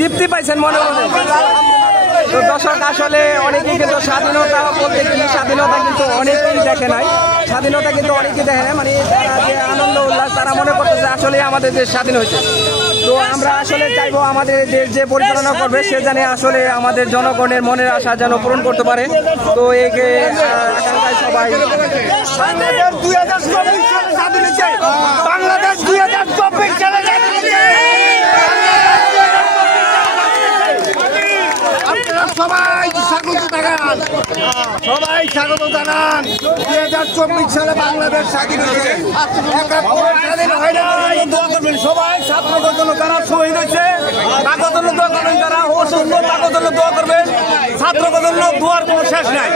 তৃপ্তি পাইছেন মনের মধ্যে। তো দর্শক আসলে অনেকেই কিন্তু স্বাধীনতা বলতে কি স্বাধীনতা কিন্তু অনেকেই দেখে নাই, স্বাধীনতা কিন্তু অনেকেই দেখে নাই, মানে তারা যে আনন্দ উল্লাস তারা মনে করতেছে আসলে আমাদের দেশ স্বাধীন হয়েছে। তো আমরা আসলে চাইবো আমাদের দেশ যে পরিচালনা করবে সে জানে আসলে আমাদের জনগণের মনের আশা যেন পূরণ করতে পারে। তো একে আকাঙ্ক্ষায় সবাই বাংলাদেশ 2024 সালে সবাই স্বাগত জানান, সবাই স্বাগত জানান। 2024 সালে বাংলাদেশ স্বাধীন হয়েছে। সবাই ছাত্রদের জন্য যারা শহীদ হয়েছে তাদের জন্য দোয়া করবেন, যারা অসুস্থ তাদের জন্য দোয়া করবেন। ছাত্রদের জন্য দোয়ার কোনো শেষ নাই।